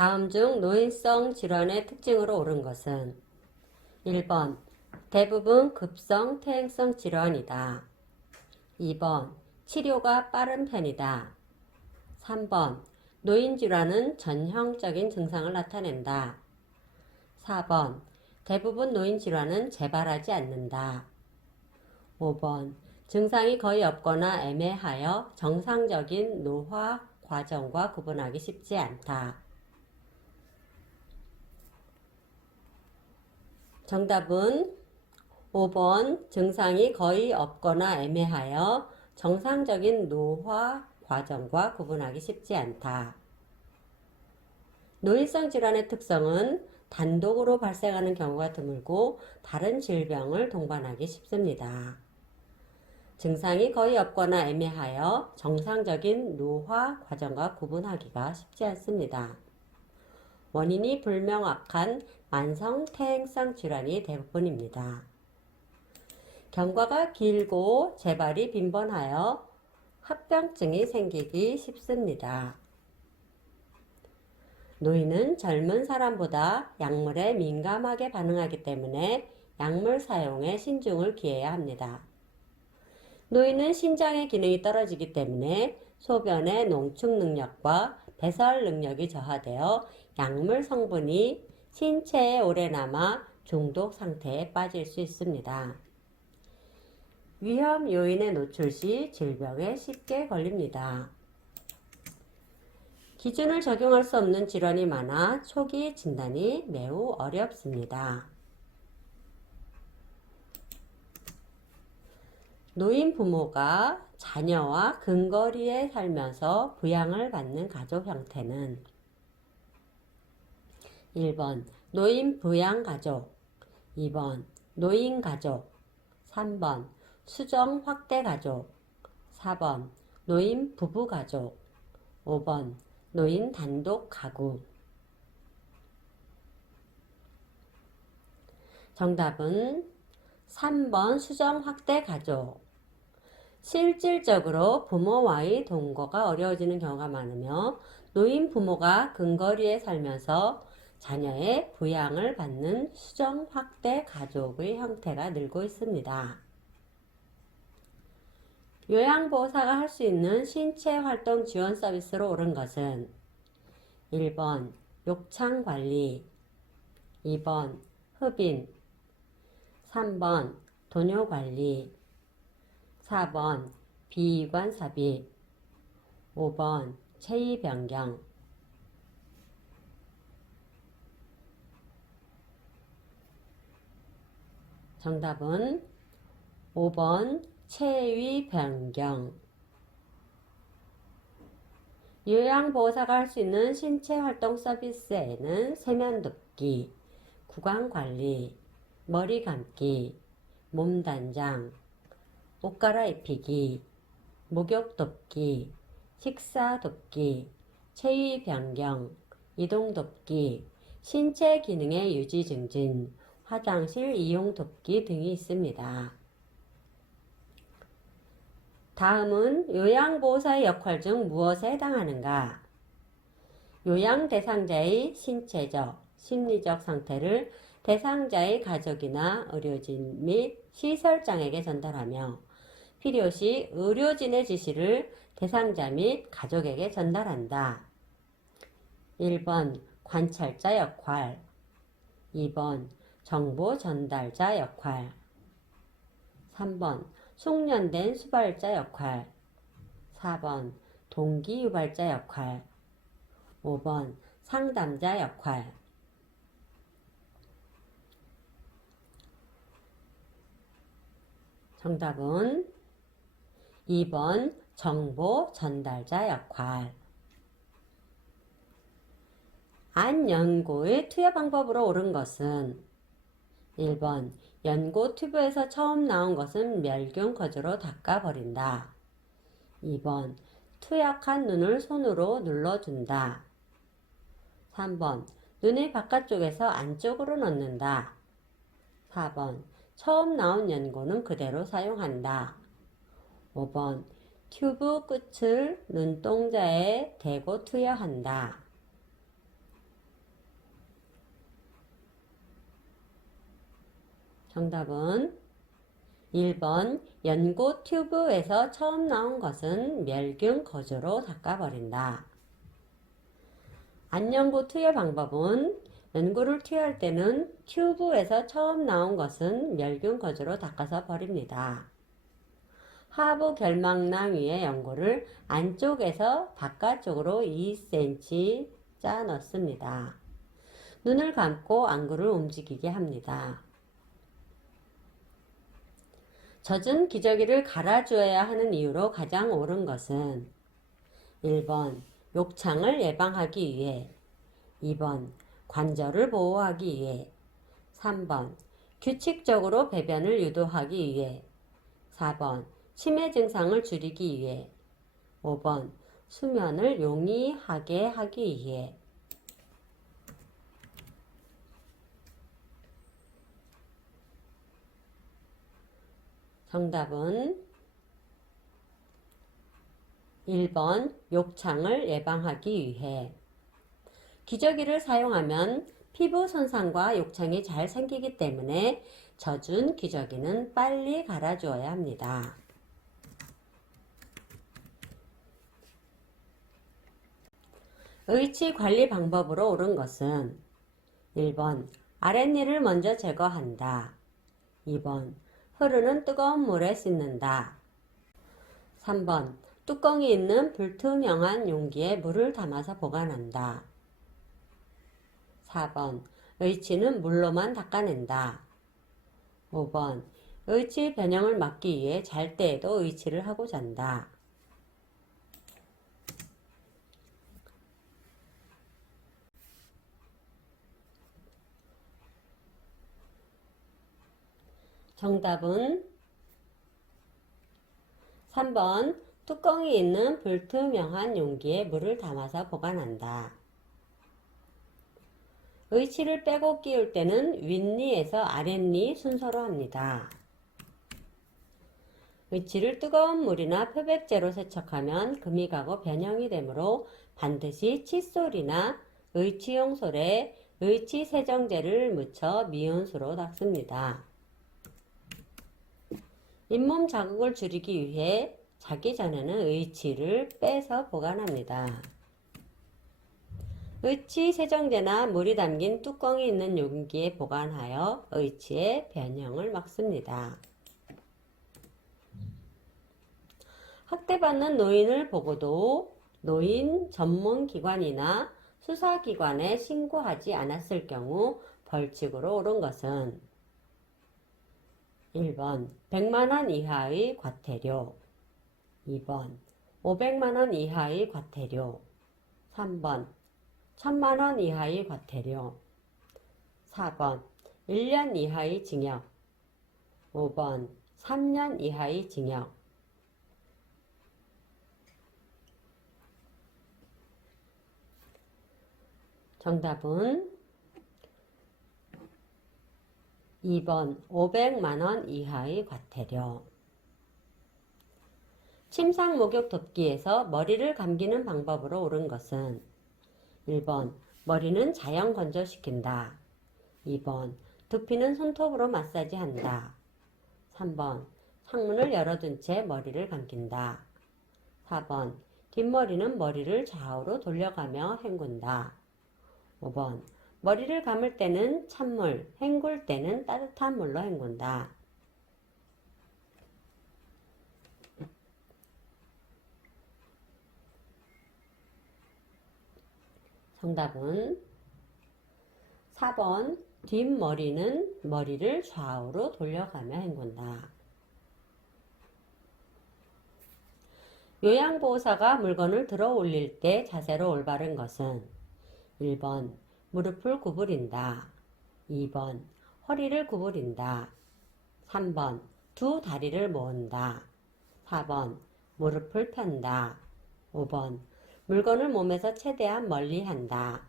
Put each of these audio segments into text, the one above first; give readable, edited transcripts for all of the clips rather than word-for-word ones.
다음 중 노인성 질환의 특징으로 옳은 것은 1번 대부분 급성 퇴행성 질환이다. 2번 치료가 빠른 편이다. 3번 노인 질환은 전형적인 증상을 나타낸다. 4번 대부분 노인 질환은 재발하지 않는다. 5번 증상이 거의 없거나 애매하여 정상적인 노화 과정과 구분하기 쉽지 않다. 정답은 5번 증상이 거의 없거나 애매하여 정상적인 노화 과정과 구분하기 쉽지 않다. 노인성 질환의 특성은 단독으로 발생하는 경우가 드물고 다른 질병을 동반하기 쉽습니다. 증상이 거의 없거나 애매하여 정상적인 노화 과정과 구분하기가 쉽지 않습니다. 원인이 불명확한 만성 퇴행성 질환이 대부분입니다. 경과가 길고 재발이 빈번하여 합병증이 생기기 쉽습니다. 노인은 젊은 사람보다 약물에 민감하게 반응하기 때문에 약물 사용에 신중을 기해야 합니다. 노인은 신장의 기능이 떨어지기 때문에 소변의 농축 능력과 배설 능력이 저하되어 약물 성분이 신체에 오래 남아 중독 상태에 빠질 수 있습니다. 위험 요인에 노출 시 질병에 쉽게 걸립니다. 기준을 적용할 수 없는 질환이 많아 초기 진단이 매우 어렵습니다. 노인 부모가 자녀와 근거리에 살면서 부양을 받는 가족 형태는 1번 노인 부양가족, 2번 노인가족, 3번 수정 확대가족, 4번 노인 부부가족, 5번 노인 단독 가구. 정답은 3번 수정 확대 가족. 실질적으로 부모와의 동거가 어려워지는 경우가 많으며 노인 부모가 근거리에 살면서 자녀의 부양을 받는 수정 확대 가족의 형태가 늘고 있습니다. 요양보호사가 할 수 있는 신체활동 지원 서비스로 옳은 것은 1번 욕창관리, 2번 흡인, 3번 도뇨관리, 4번 비위관 삽입, 5번 체위 변경. 정답은 5번 체위 변경. 요양보호사가 할 수 있는 신체활동 서비스에는 세면돕기, 구강관리, 머리 감기, 몸단장, 옷 갈아입히기, 목욕 돕기, 식사 돕기, 체위 변경, 이동 돕기, 신체 기능의 유지 증진, 화장실 이용 돕기 등이 있습니다. 다음은 요양보호사의 역할 중 무엇에 해당하는가? 요양 대상자의 신체적, 심리적 상태를 대상자의 가족이나 의료진 및 시설장에게 전달하며 필요시 의료진의 지시를 대상자 및 가족에게 전달한다. 1번 관찰자 역할, 2번 정보 전달자 역할, 3번 숙련된 수발자 역할, 4번 동기 유발자 역할, 5번 상담자 역할. 정답은 2번 정보 전달자 역할. 안 연고의 투여 방법으로 옳은 것은 1번 연고 튜브에서 처음 나온 것은 멸균 거즈로 닦아버린다. 2번 투약한 눈을 손으로 눌러준다. 3번 눈의 바깥쪽에서 안쪽으로 넣는다. 4번 처음 나온 연고는 그대로 사용한다. 5번 튜브 끝을 눈동자에 대고 투여한다. 정답은 1번 연고 튜브에서 처음 나온 것은 멸균 거즈로 닦아버린다. 안연고 투여 방법은 연고를 투여할 때는 튜브에서 처음 나온 것은 멸균 거즈로 닦아서 버립니다. 하부 결막낭 위에 연고를 안쪽에서 바깥쪽으로 2cm 짜 넣습니다. 눈을 감고 안구를 움직이게 합니다. 젖은 기저귀를 갈아주어야 하는 이유로 가장 옳은 것은 1번 욕창을 예방하기 위해, 2번 관절을 보호하기 위해, 3번 규칙적으로 배변을 유도하기 위해, 4번 치매 증상을 줄이기 위해, 5번 수면을 용이하게 하기 위해. 정답은 1번 욕창을 예방하기 위해. 기저귀를 사용하면 피부 손상과 욕창이 잘 생기기 때문에 젖은 기저귀는 빨리 갈아주어야 합니다. 의치 관리 방법으로 옳은 것은 1번 아랫니를 먼저 제거한다. 2번 흐르는 뜨거운 물에 씻는다. 3번 뚜껑이 있는 불투명한 용기에 물을 담아서 보관한다. 4번 의치는 물로만 닦아낸다. 5번 의치 변형을 막기 위해 잘 때에도 의치를 하고 잔다. 정답은 3번 뚜껑이 있는 불투명한 용기에 물을 담아서 보관한다. 의치를 빼고 끼울 때는 윗니에서 아랫니 순서로 합니다. 의치를 뜨거운 물이나 표백제로 세척하면 금이 가고 변형이 되므로 반드시 칫솔이나 의치용 솔에 의치 세정제를 묻혀 미온수로 닦습니다. 잇몸 자극을 줄이기 위해 자기 전에는 의치를 빼서 보관합니다. 의치 세정제나 물이 담긴 뚜껑이 있는 용기에 보관하여 의치의 변형을 막습니다. 학대받는 노인을 보고도 노인 전문기관이나 수사기관에 신고하지 않았을 경우 벌칙으로 옳은 것은 1번 100만원 이하의 과태료, 2번 500만원 이하의 과태료, 3번 1000만원 이하의 과태료, 4번 1년 이하의 징역, 5번 3년 이하의 징역. 정답은 2번 500만원 이하의 과태료. 침상 목욕 덮기에서 머리를 감기는 방법으로 옳은 것은 1번 머리는 자연 건조시킨다. 2번 두피는 손톱으로 마사지한다. 3번 창문을 열어둔 채 머리를 감긴다. 4번 뒷머리는 머리를 좌우로 돌려가며 헹군다. 5번 머리를 감을 때는 찬물, 헹굴 때는 따뜻한 물로 헹군다. 정답은 4번 뒷머리는 머리를 좌우로 돌려가며 헹군다. 요양보호사가 물건을 들어 올릴 때 자세로 올바른 것은 1번 무릎을 구부린다. 2번 허리를 구부린다. 3번 두 다리를 모은다. 4번 무릎을 편다. 5번 물건을 몸에서 최대한 멀리 한다.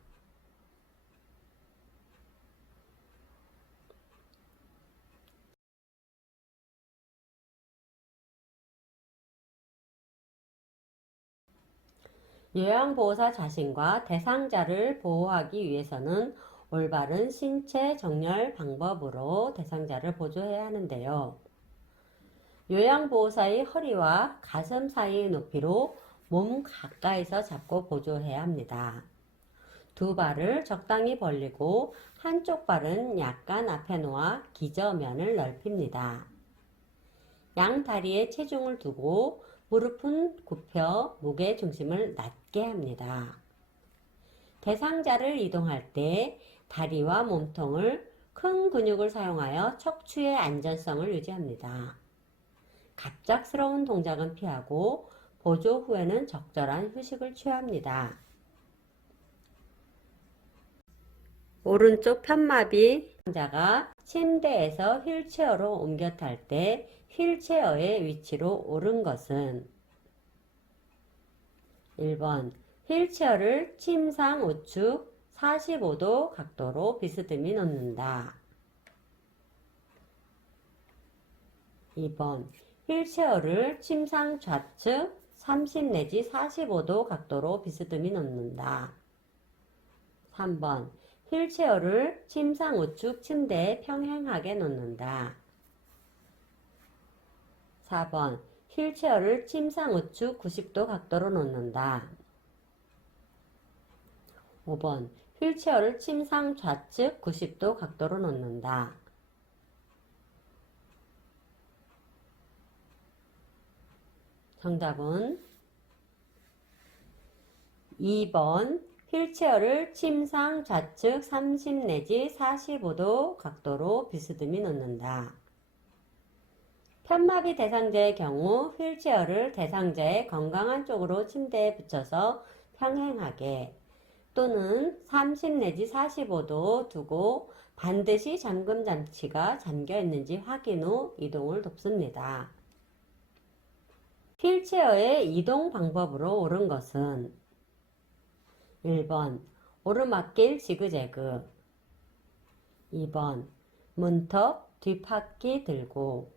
요양보호사 자신과 대상자를 보호하기 위해서는 올바른 신체 정렬 방법으로 대상자를 보조해야 하는데요. 요양보호사의 허리와 가슴 사이의 높이로 몸 가까이서 잡고 보조해야 합니다. 두 발을 적당히 벌리고 한쪽 발은 약간 앞에 놓아 기저면을 넓힙니다. 양 다리에 체중을 두고 무릎은 굽혀 무게 중심을 낮게 합니다. 대상자를 이동할 때 다리와 몸통을 큰 근육을 사용하여 척추의 안전성을 유지합니다. 갑작스러운 동작은 피하고 보조 후에는 적절한 휴식을 취합니다. 오른쪽 편마비 환자가 침대에서 휠체어로 옮겨 탈 때 휠체어의 위치로 옳은 것은 1번 휠체어를 침상 우측 45도 각도로 비스듬히 놓는다. 2번 휠체어를 침상 좌측 30 내지 45도 각도로 비스듬히 놓는다. 3번 휠체어를 침상 우측 침대에 평행하게 놓는다. 4번 휠체어를 침상 우측 90도 각도로 놓는다. 5번 휠체어를 침상 좌측 90도 각도로 놓는다. 정답은 2번 휠체어를 침상 좌측 30 내지 45도 각도로 비스듬히 놓는다. 편마비 대상자의 경우 휠체어를 대상자의 건강한 쪽으로 침대에 붙여서 평행하게 또는 30 내지 45도 두고 반드시 잠금 장치가 잠겨 있는지 확인 후 이동을 돕습니다. 휠체어의 이동 방법으로 옳은 것은 1번 오르막길 지그재그 2번 문턱 뒷바퀴 들고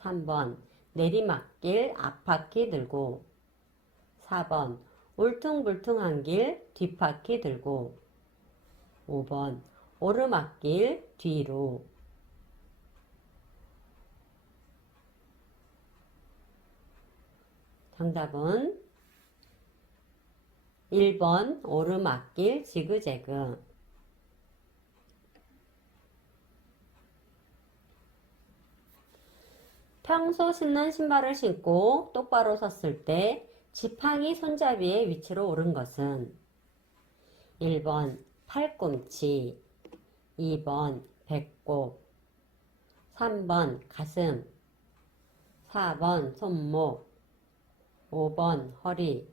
3번 내리막길 앞바퀴 들고 4번 울퉁불퉁한 길 뒷바퀴 들고 5번 오르막길 뒤로 정답은 1번 오르막길 지그재그. 평소 신는 신발을 신고 똑바로 섰을 때 지팡이 손잡이의 위치로 옳은 것은 1번 팔꿈치, 2번 배꼽, 3번 가슴, 4번 손목, 5번 허리.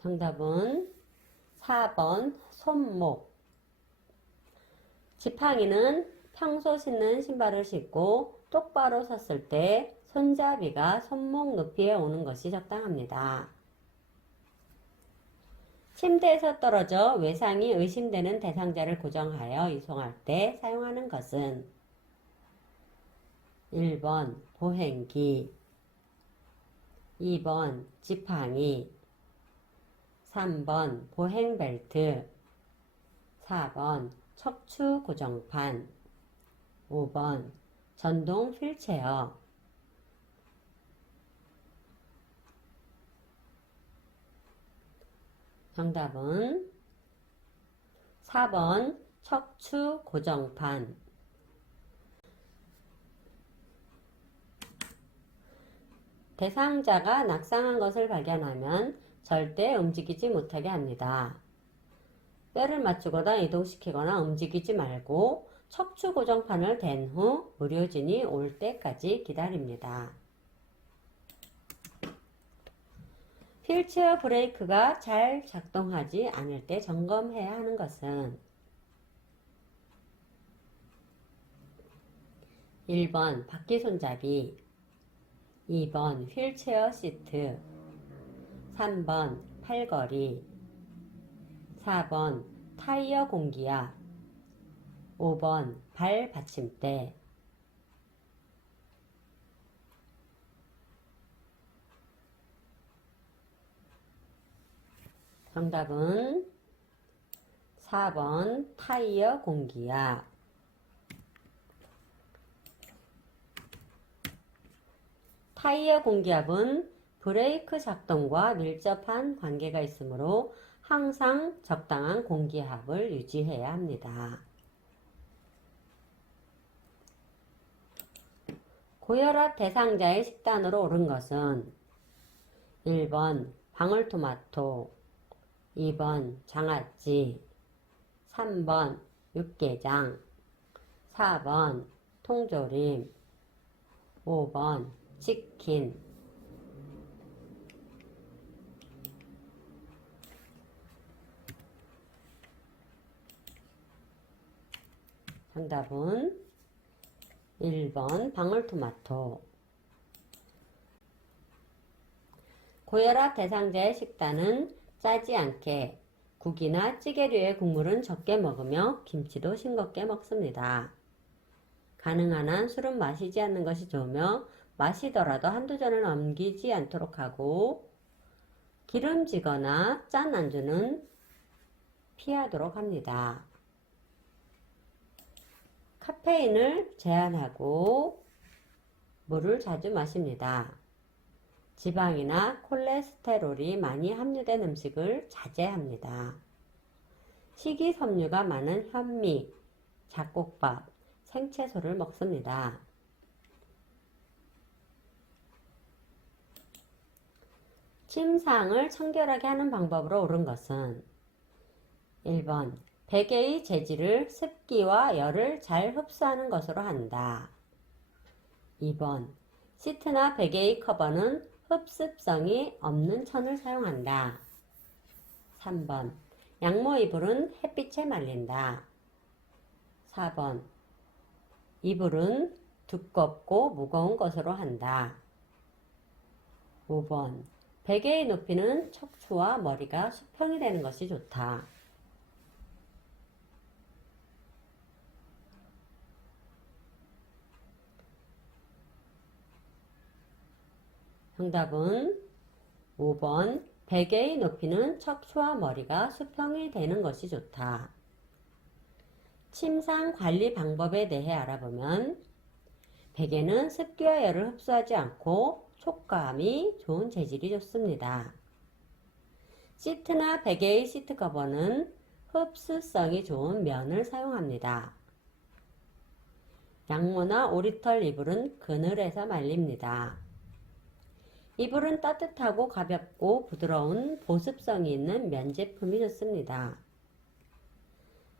정답은 4번 손목. 지팡이는 평소 신는 신발을 신고 똑바로 섰을 때 손잡이가 손목 높이에 오는 것이 적당합니다. 침대에서 떨어져 외상이 의심되는 대상자를 고정하여 이송할 때 사용하는 것은 1번 보행기, 2번 지팡이, 3번 보행벨트, 4번 척추 고정판, 5번 전동 휠체어. 정답은 4번 척추 고정판. 대상자가 낙상한 것을 발견하면 절대 움직이지 못하게 합니다. 뼈를 맞추거나 이동시키거나 움직이지 말고 척추 고정판을 댄 후 의료진이 올 때까지 기다립니다. 휠체어 브레이크가 잘 작동하지 않을 때 점검해야 하는 것은 1번 바퀴 손잡이, 2번 휠체어 시트, 3번 팔걸이, 4번 타이어 공기압, 5번 발 받침대. 정답은 4번 타이어 공기압. 타이어 공기압은 브레이크 작동과 밀접한 관계가 있으므로 항상 적당한 공기압을 유지해야 합니다. 고혈압 대상자의 식단으로 옳은 것은 1번 방울토마토, 2번 장아찌, 3번 육개장, 4번 통조림, 5번 치킨. 정답은 1번 방울토마토. 고혈압 대상자의 식단은 짜지 않게 국이나 찌개류의 국물은 적게 먹으며 김치도 싱겁게 먹습니다. 가능한 한 술은 마시지 않는 것이 좋으며 마시더라도 한두 잔을 넘기지 않도록 하고 기름지거나 짠 안주는 피하도록 합니다. 카페인을 제한하고 물을 자주 마십니다. 지방이나 콜레스테롤이 많이 함유된 음식을 자제합니다. 식이섬유가 많은 현미, 잡곡밥, 생채소를 먹습니다. 침상을 청결하게 하는 방법으로 옳은 것은 1번 베개의 재질을 습기와 열을 잘 흡수하는 것으로 한다. 2번 시트나 베개의 커버는 흡습성이 없는 천을 사용한다. 3번 양모 이불은 햇빛에 말린다. 4번 이불은 두껍고 무거운 것으로 한다. 5번 베개의 높이는 척추와 머리가 수평이 되는 것이 좋다. 정답은 5번 베개의 높이는 척추와 머리가 수평이 되는 것이 좋다. 침상 관리 방법에 대해 알아보면 베개는 습기와 열을 흡수하지 않고 촉감이 좋은 재질이 좋습니다. 시트나 베개의 시트 커버는 흡수성이 좋은 면을 사용합니다. 양모나 오리털 이불은 그늘에서 말립니다. 이불은 따뜻하고 가볍고 부드러운 보습성이 있는 면 제품이 좋습니다.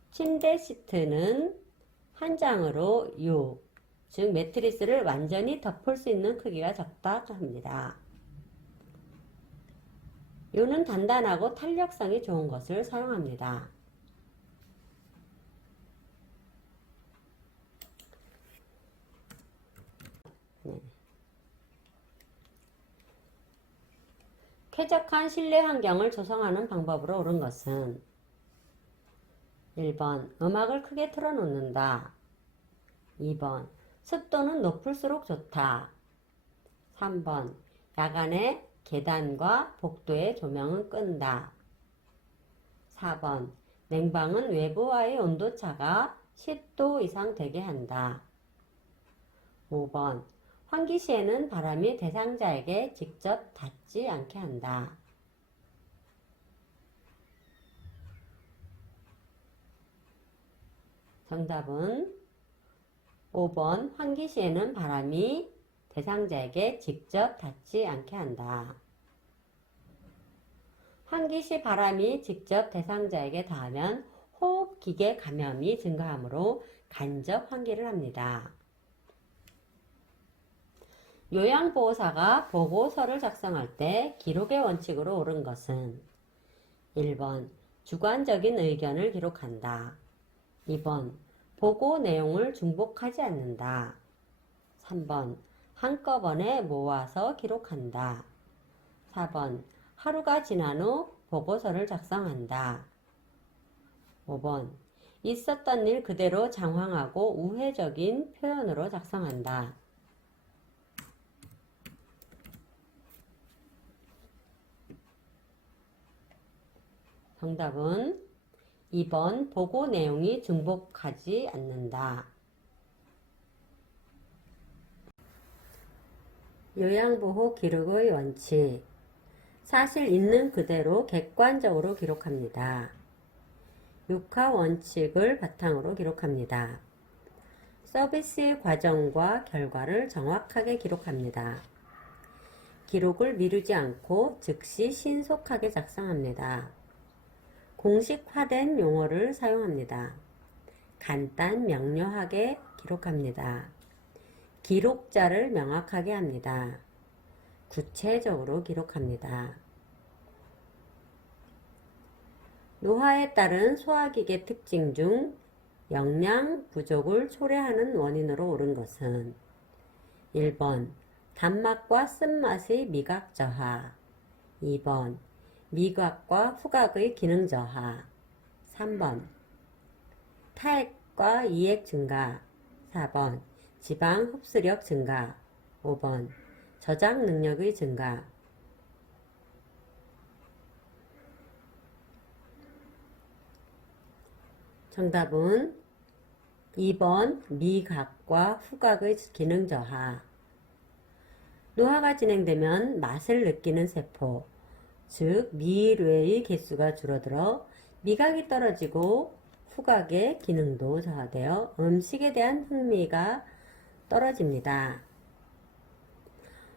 침대 시트는 한 장으로 즉 매트리스를 완전히 덮을 수 있는 크기가 적당합니다. 요는 단단하고 탄력성이 좋은 것을 사용합니다. 쾌적한 실내 환경을 조성하는 방법으로 옳은 것은 1번 음악을 크게 틀어놓는다. 2번 습도는 높을수록 좋다. 3번 야간에 계단과 복도의 조명은 끈다. 4번 냉방은 외부와의 온도차가 10도 이상 되게 한다. 5번 환기 시에는 바람이 대상자에게 직접 닿지 않게 한다. 정답은 5번 환기 시에는 바람이 대상자에게 직접 닿지 않게 한다. 환기 시 바람이 직접 대상자에게 닿으면 호흡기계 감염이 증가하므로 간접 환기를 합니다. 요양보호사가 보고서를 작성할 때 기록의 원칙으로 옳은 것은 1번 주관적인 의견을 기록한다. 2번 보고 내용을 중복하지 않는다. 3번 한꺼번에 모아서 기록한다. 4번 하루가 지난 후 보고서를 작성한다. 5번 있었던 일 그대로 장황하고 우회적인 표현으로 작성한다. 정답은 2번 보고 내용이 중복하지 않는다. 요양보호 기록의 원칙. 사실 있는 그대로 객관적으로 기록합니다. 6화 원칙을 바탕으로 기록합니다. 서비스의 과정과 결과를 정확하게 기록합니다. 기록을 미루지 않고 즉시 신속하게 작성합니다. 공식화된 용어를 사용합니다. 간단 명료하게 기록합니다. 기록자를 명확하게 합니다. 구체적으로 기록합니다. 노화에 따른 소화기계 특징 중 영양 부족을 초래하는 원인으로 옳은 것은 1번 단맛과 쓴맛의 미각 저하, 2번 미각과 후각의 기능 저하, 3번 타액과 이액 증가, 4번 지방 흡수력 증가, 5번 저장 능력의 증가. 정답은 2번 미각과 후각의 기능 저하. 노화가 진행되면 맛을 느끼는 세포, 즉 미뢰의 개수가 줄어들어 미각이 떨어지고 후각의 기능도 저하되어 음식에 대한 흥미가 떨어집니다.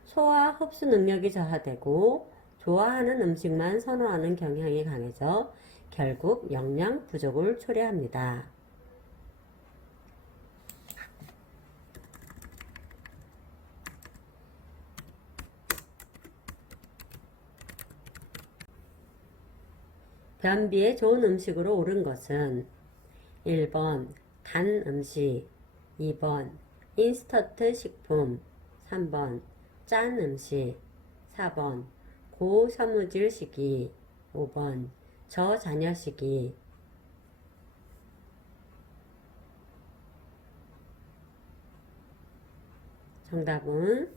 소화 흡수 능력이 저하되고 좋아하는 음식만 선호하는 경향이 강해져 결국 영양 부족을 초래합니다. 변비에 좋은 음식으로 옳은 것은 1번 단 음식, 2번 인스턴트 식품, 3번 짠 음식, 4번 고섬유질 식이, 5번 저자녀 식이. 정답은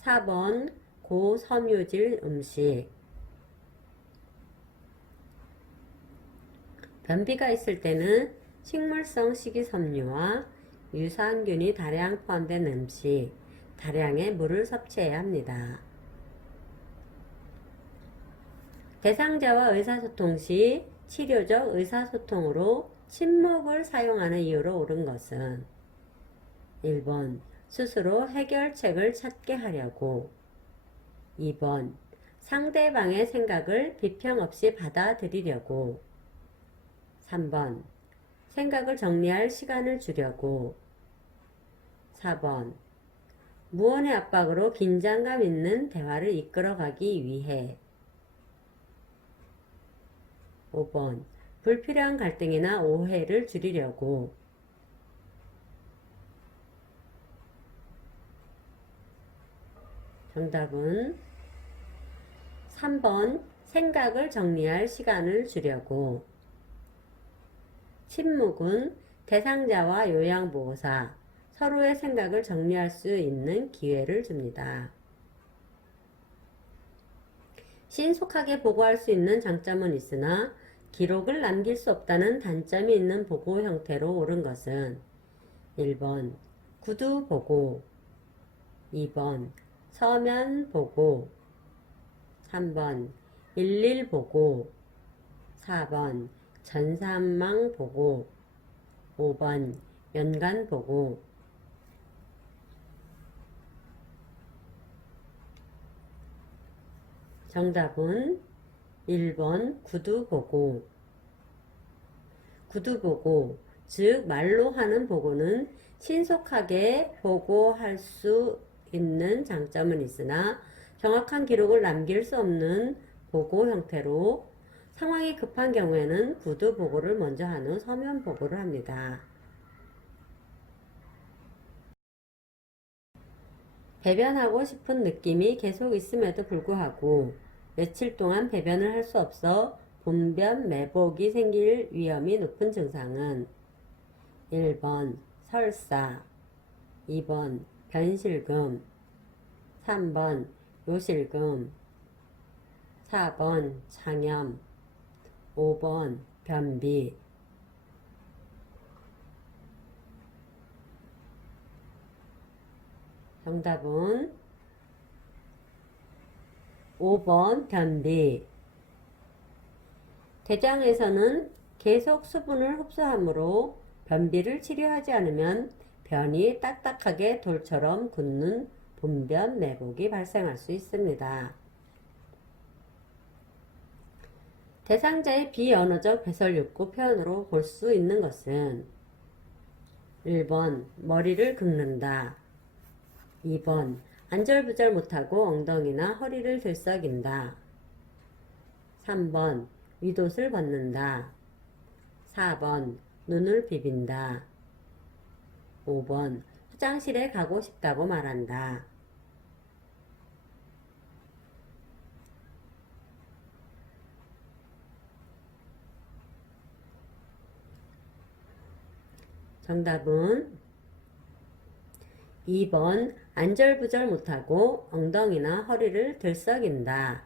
4번 고섬유질 음식. 변비가 있을 때는 식물성 식이섬유와 유산균이 다량 포함된 음식, 다량의 물을 섭취해야 합니다. 대상자와 의사소통 시 치료적 의사소통으로 침묵을 사용하는 이유로 옳은 것은 1번 스스로 해결책을 찾게 하려고, 2번 상대방의 생각을 비평 없이 받아들이려고, 3번 생각을 정리할 시간을 주려고, 4번 무언의 압박으로 긴장감 있는 대화를 이끌어가기 위해, 5번 불필요한 갈등이나 오해를 줄이려고. 정답은 3번 생각을 정리할 시간을 주려고. 침묵은 대상자와 요양보호사 서로의 생각을 정리할 수 있는 기회를 줍니다. 신속하게 보고할 수 있는 장점은 있으나 기록을 남길 수 없다는 단점이 있는 보고 형태로 옳은 것은 1번 구두 보고, 2번 서면 보고, 3번 일일 보고, 4번 전산망 보고, 5번 연간 보고. 정답은 1번 구두 보고. 구두 보고, 즉 말로 하는 보고는 신속하게 보고할 수 있는 장점은 있으나 정확한 기록을 남길 수 없는 보고 형태로 상황이 급한 경우에는 구두 보고를 먼저 한 후 서면 보고를 합니다. 배변하고 싶은 느낌이 계속 있음에도 불구하고 며칠 동안 배변을 할 수 없어 본변 매복이 생길 위험이 높은 증상은 1번 설사, 2번 변실금, 3번 요실금, 4번 장염, 5번 변비. 정답은 5번 변비. 대장에서는 계속 수분을 흡수하므로 변비를 치료하지 않으면 변이 딱딱하게 돌처럼 굳는 분변 매복이 발생할 수 있습니다. 대상자의 비언어적 배설욕구 표현으로 볼 수 있는 것은 1번 머리를 긁는다. 2번 안절부절 못하고 엉덩이나 허리를 들썩인다. 3번 윗옷을 벗는다. 4번 눈을 비빈다. 5번 화장실에 가고 싶다고 말한다. 정답은 2번 안절부절 못하고 엉덩이나 허리를 들썩인다.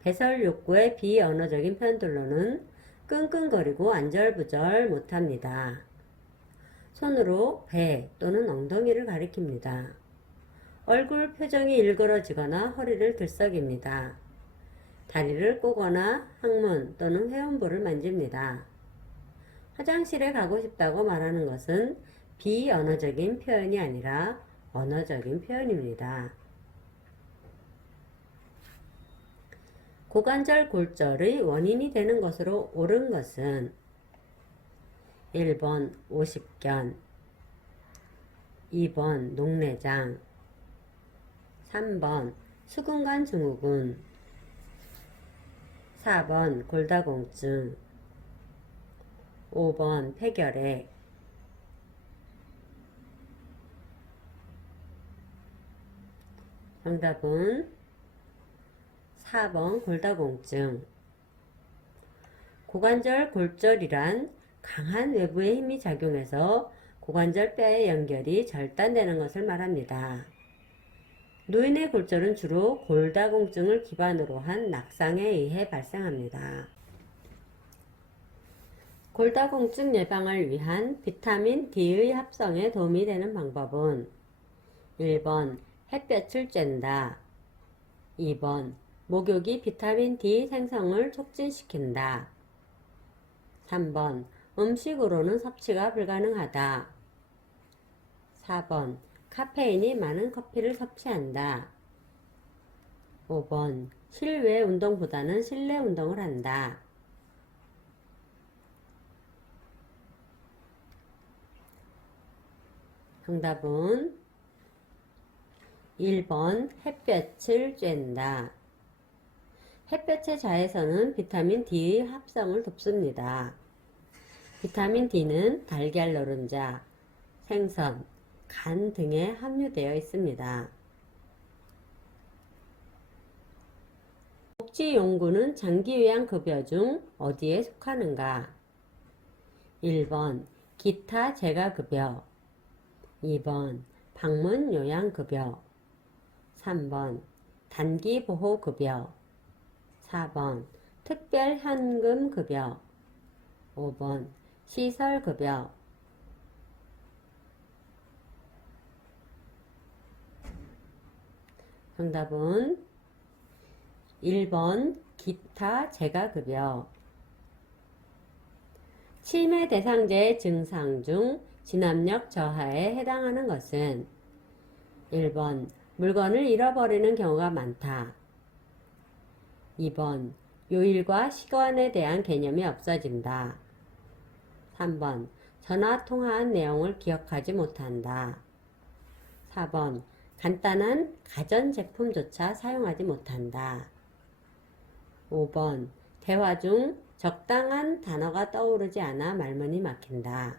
배설 욕구의 비언어적인 표현들로는 끙끙거리고 안절부절 못합니다. 손으로 배 또는 엉덩이를 가리킵니다. 얼굴 표정이 일그러지거나 허리를 들썩입니다. 다리를 꼬거나 항문 또는 회음부를 만집니다. 화장실에 가고 싶다고 말하는 것은 비언어적인 표현이 아니라 언어적인 표현입니다. 고관절 골절의 원인이 되는 것으로 옳은 것은 1번 오십견, 2번 녹내장, 3번 수근관 증후군, 4번 골다공증, 5번 폐결핵. 정답은 4번 골다공증. 고관절 골절이란 강한 외부의 힘이 작용해서 고관절 뼈의 연결이 절단되는 것을 말합니다. 노인의 골절은 주로 골다공증을 기반으로 한 낙상에 의해 발생합니다. 골다공증 예방을 위한 비타민 D의 합성에 도움이 되는 방법은 1번 햇볕을 쬐다. 2번 목욕이 비타민 D 생성을 촉진시킨다. 3번 음식으로는 섭취가 불가능하다. 4번 카페인이 많은 커피를 섭취한다. 5번 실외 운동보다는 실내 운동을 한다. 정답은 1번 햇볕을 쬐다. 햇볕의 자외선은 비타민 D의 합성을 돕습니다. 비타민 D는 달걀 노른자, 생선, 간 등에 함유되어 있습니다. 복지용구는 장기요양급여 중 어디에 속하는가? 1번 기타 재가급여, 2번 방문요양급여, 3번 단기보호급여, 4번 특별현금급여, 5번 시설급여. 정답은 1번 기타 재가급여. 치매 대상자의 증상 중 진압력 저하에 해당하는 것은 1번 물건을 잃어버리는 경우가 많다. 2번 요일과 시간에 대한 개념이 없어진다. 3번 전화 통화한 내용을 기억하지 못한다. 4번 간단한 가전제품조차 사용하지 못한다. 5번 대화 중 적당한 단어가 떠오르지 않아 말문이 막힌다.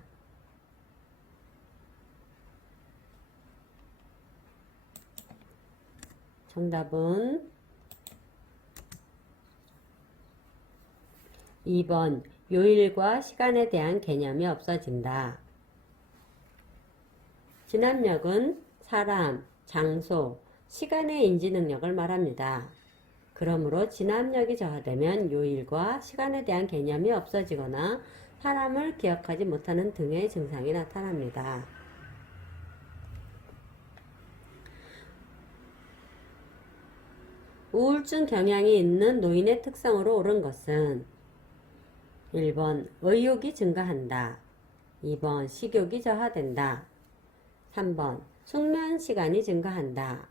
정답은 2번 요일과 시간에 대한 개념이 없어진다. 진압력은 사람, 장소, 시간의 인지 능력을 말합니다. 그러므로 진압력이 저하되면 요일과 시간에 대한 개념이 없어지거나 사람을 기억하지 못하는 등의 증상이 나타납니다. 우울증 경향이 있는 노인의 특성으로 옳은 것은 1번 의욕이 증가한다. 2번 식욕이 저하된다. 3번 숙면 시간이 증가한다.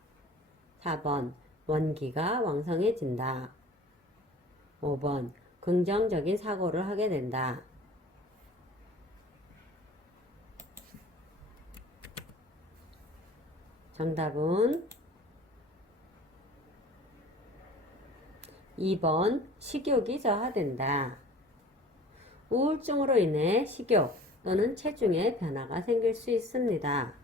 4번 원기가 왕성해진다. 5번 긍정적인 사고를 하게 된다. 정답은 2번 식욕이 저하된다. 우울증으로 인해 식욕 또는 체중에 변화가 생길 수 있습니다.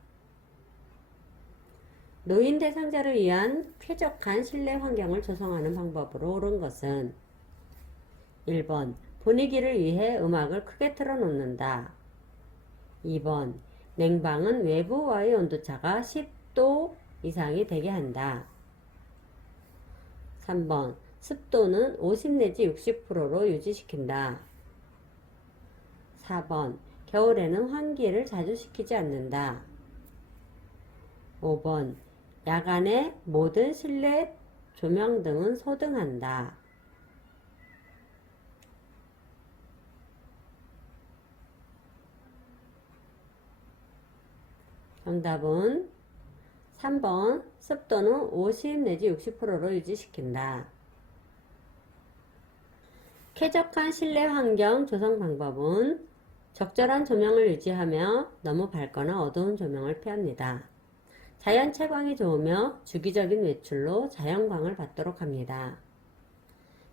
노인 대상자를 위한 쾌적한 실내 환경을 조성하는 방법으로 옳은 것은 1번 분위기를 위해 음악을 크게 틀어놓는다. 2번 냉방은 외부와의 온도차가 10도 이상이 되게 한다. 3번 습도는 50 내지 60%로 유지시킨다. 4번 겨울에는 환기를 자주 시키지 않는다. 5번 야간에 모든 실내 조명 등은 소등한다. 정답은 3번 습도는 50 내지 60%로 유지시킨다. 쾌적한 실내 환경 조성 방법은 적절한 조명을 유지하며 너무 밝거나 어두운 조명을 피합니다. 자연 채광이 좋으며 주기적인 외출로 자연광을 받도록 합니다.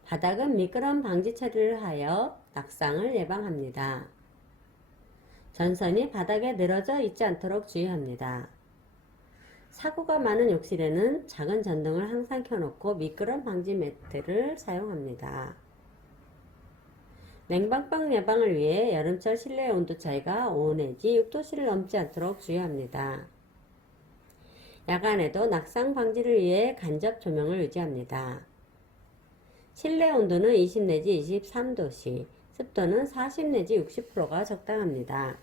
바닥은 미끄럼 방지 처리를 하여 낙상을 예방합니다. 전선이 바닥에 늘어져 있지 않도록 주의합니다. 사고가 많은 욕실에는 작은 전등을 항상 켜놓고 미끄럼 방지 매트를 사용합니다. 냉방병 예방을 위해 여름철 실내 온도 차이가 5 내지 6도씨를 넘지 않도록 주의합니다. 야간에도 낙상 방지를 위해 간접 조명을 유지합니다. 실내 온도는 20 내지 23도씨, 습도는 40 내지 60%가 적당합니다.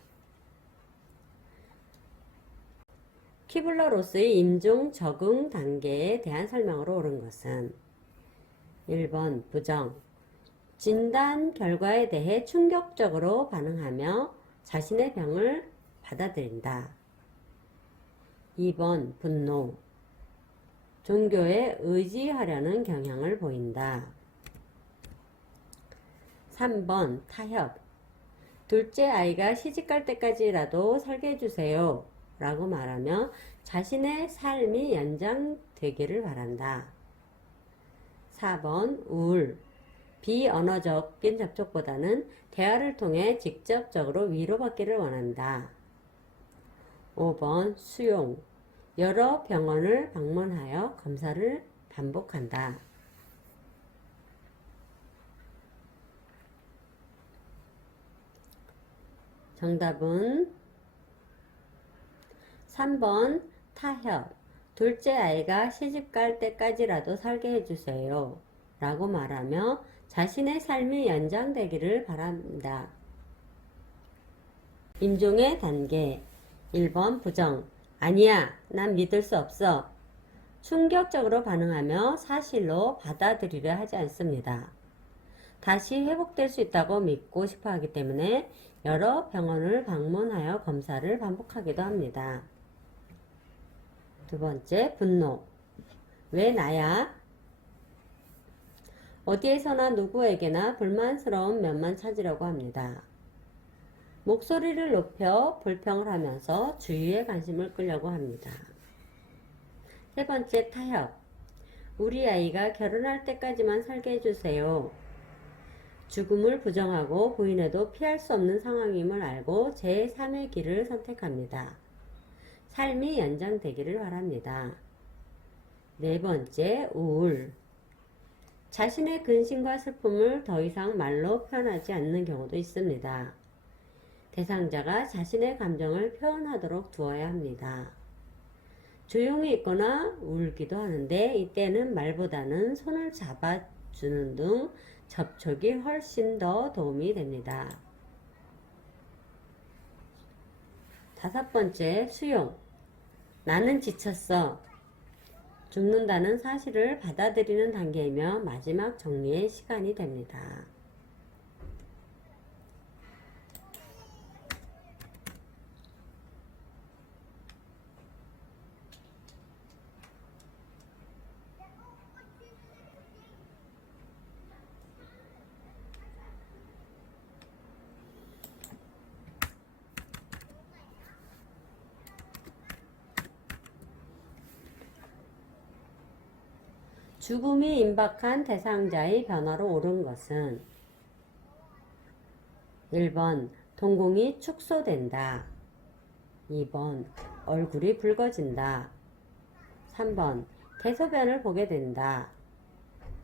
키블러-로스의 임종 적응 단계에 대한 설명으로 옳은 것은 1번 부정, 진단 결과에 대해 충격적으로 반응하며 자신의 병을 받아들인다. 2번 분노, 종교에 의지하려는 경향을 보인다. 3번 타협, 둘째 아이가 시집갈 때까지라도 살게 해주세요 라고 말하며 자신의 삶이 연장되기를 바란다. 4번 우울, 비언어적인 접촉보다는 대화를 통해 직접적으로 위로받기를 원한다. 5번 수용, 여러 병원을 방문하여 검사를 반복한다. 정답은 3번 타협, 둘째 아이가 시집갈 때까지라도 살게 해주세요 라고 말하며 자신의 삶이 연장되기를 바랍니다. 임종의 단계 1번 부정, 아니야, 난 믿을 수 없어. 충격적으로 반응하며 사실로 받아들이려 하지 않습니다. 다시 회복될 수 있다고 믿고 싶어 하기 때문에 여러 병원을 방문하여 검사를 반복하기도 합니다. 두 번째, 분노. 왜 나야? 어디에서나 누구에게나 불만스러운 면만 찾으려고 합니다. 목소리를 높여 불평을 하면서 주위의 관심을 끌려고 합니다. 세 번째, 타협. 우리 아이가 결혼할 때까지만 살게 해주세요. 죽음을 부정하고 부인해도 피할 수 없는 상황임을 알고 제3의 길을 선택합니다. 삶이 연장되기를 바랍니다. 네 번째, 우울. 자신의 근심과 슬픔을 더 이상 말로 표현하지 않는 경우도 있습니다. 대상자가 자신의 감정을 표현하도록 두어야 합니다. 조용히 있거나 울기도 하는데 이때는 말보다는 손을 잡아주는 등 접촉이 훨씬 더 도움이 됩니다. 5번째, 수용. 나는 지쳤어. 죽는다는 사실을 받아들이는 단계이며 마지막 정리의 시간이 됩니다. 죽음이 임박한 대상자의 변화로 옳은 것은 1번 동공이 축소된다. 2번 얼굴이 붉어진다. 3번 대소변을 보게 된다.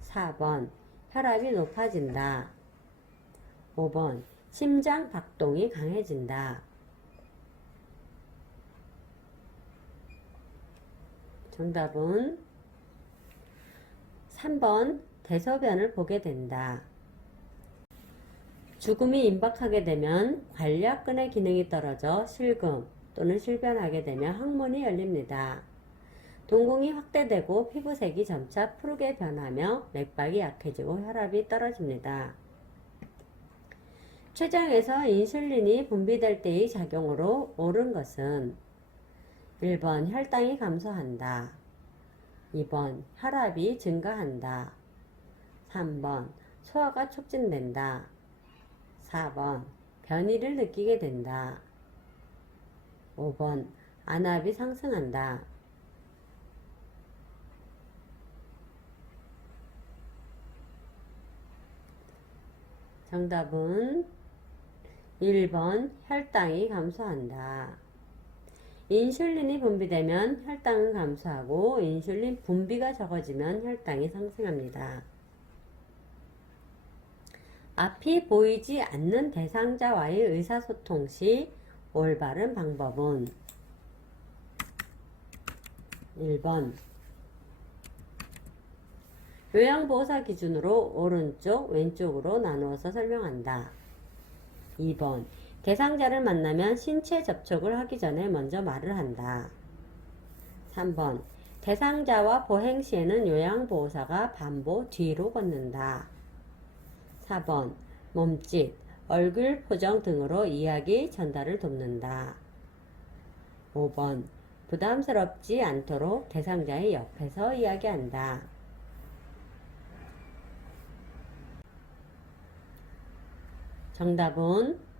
4번 혈압이 높아진다. 5번 심장 박동이 강해진다. 정답은 3번 대소변을 보게 된다. 죽음이 임박하게 되면 관략근의 기능이 떨어져 실금 또는 실변하게 되며 항문이 열립니다. 동공이 확대되고 피부색이 점차 푸르게 변하며 맥박이 약해지고 혈압이 떨어집니다. 췌장에서 인슐린이 분비될 때의 작용으로 옳은 것은 1번 혈당이 감소한다. 2번 혈압이 증가한다. 3번 소화가 촉진된다. 4번 변이를 느끼게 된다. 5번 안압이 상승한다. 정답은 1번 혈당이 감소한다. 인슐린이 분비되면 혈당은 감소하고 인슐린 분비가 적어지면 혈당이 상승합니다. 앞이 보이지 않는 대상자와의 의사소통 시 올바른 방법은 1번 요양보호사 기준으로 오른쪽, 왼쪽으로 나누어서 설명한다. 2번 대상자를 만나면 신체 접촉을 하기 전에 먼저 말을 한다. 3번 대상자와 보행 시에는 요양보호사가 반보 뒤로 걷는다. 4번 몸짓, 얼굴 표정 등으로 이야기 전달을 돕는다. 5번 부담스럽지 않도록 대상자의 옆에서 이야기한다. 정답은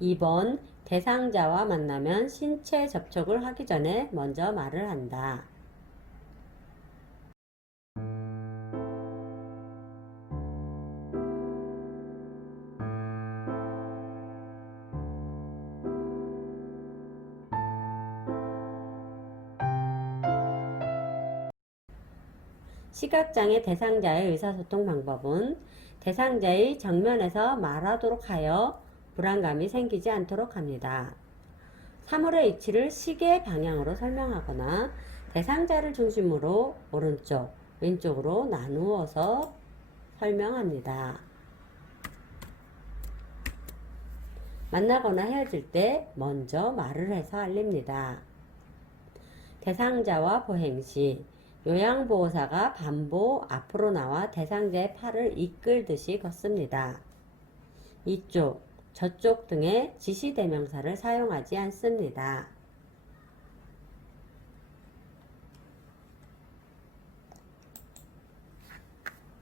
2번 대상자와 만나면 신체 접촉을 하기 전에 먼저 말을 한다. 시각장애 대상자의 의사소통 방법은 대상자의 정면에서 말하도록 하여 불안감이 생기지 않도록 합니다. 사물의 위치를 시계 방향으로 설명하거나 대상자를 중심으로 오른쪽, 왼쪽으로 나누어서 설명합니다. 만나거나 헤어질 때 먼저 말을 해서 알립니다. 대상자와 보행시 요양보호사가 반보 앞으로 나와 대상자의 팔을 이끌듯이 걷습니다. 이쪽, 저쪽 등의 지시대명사를 사용하지 않습니다.